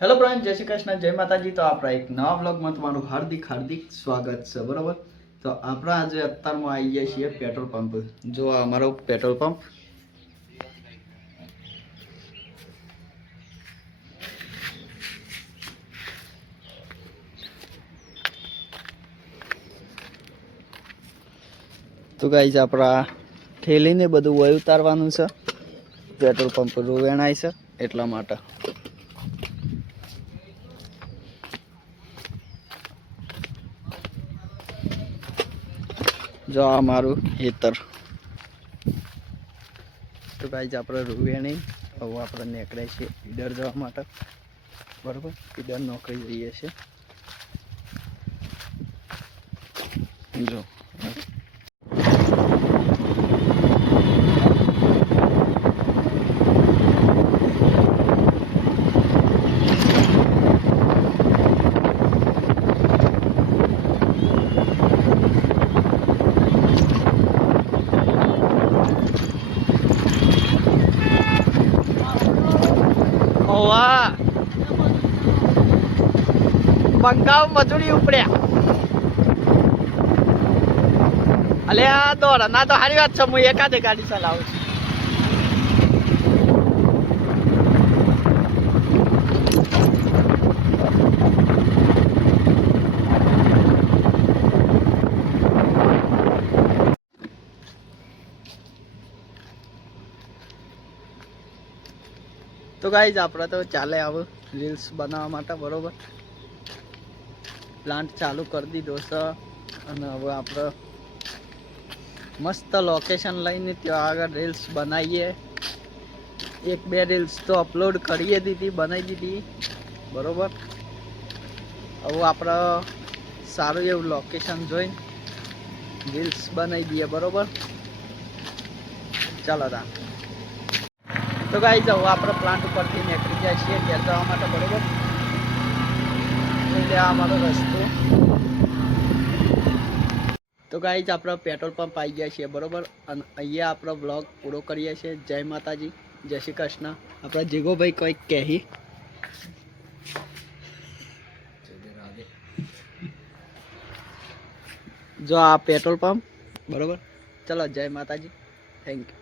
Hello friend, જય શ્રી કૃષ્ણ, જય માતાજી। તો આપણા એક નવા વ્લોગમાં તમારું હાર્દિક હાર્દિક સ્વાગત છે, બરોબર। તો આપણે આજે અત્યારમાં આવી ગયા છીએ પેટ્રોલ પંપ। જો આ અમારો પેટ્રોલ પંપ। તો ગાઈઝ આપણા થેલીને બધું વય ઉતારવાનું છે, પેટ્રોલ પંપ વેણાય છે એટલા માટે। જો આ મારું ખેતર। તો ગાઈઝ આપણે વેણી હવે આપણે નીકળે છે ઈડર જવા માટે, બરોબર। ઈડર નોકરી જઈએ છીએ। જો ઓવા બંગાવ મજૂરી ઉપડ્યા। અલે આ દોડ ના તો સારી વાત છે, હું એકાદે ગાડી ચલાવું છું। તો ગાઈઝ આપણે તો ચાલે આવું રીલ્સ બનાવવા માટે, બરોબર। પ્લાન્ટ ચાલુ કરી દીધો છે અને હવે આપણે મસ્ત લોકેશન લઈને ત્યાં આગળ રીલ્સ બનાવીએ। એક બે રીલ્સ તો અપલોડ કરીએ દીધી, બનાવી દીધી, બરોબર। હવે આપણે સારું એવું લોકેશન જોઈને રીલ્સ બનાવી દઈએ, બરોબર। ચાલો તા તો ગાઈઝ હવે આપણે પ્લાન્ટ ઉપરથી નીકળી જાય છીએ ઘેર જવા માટે, બરોબર। એટલે આ અમારો રસ્તો। તો ગાઈઝ આપણે પેટ્રોલ પંપ આવી ગયા છીએ, બરોબર। અને અહીંયા આપણો બ્લોગ પૂરો કરીએ છીએ। જય માતાજી, જય શ્રી કૃષ્ણ। આપણા જીગોભાઈ કંઈક કહી જો આ પેટ્રોલ પંપ, બરોબર। ચલો, જય માતાજી, થેન્ક યુ।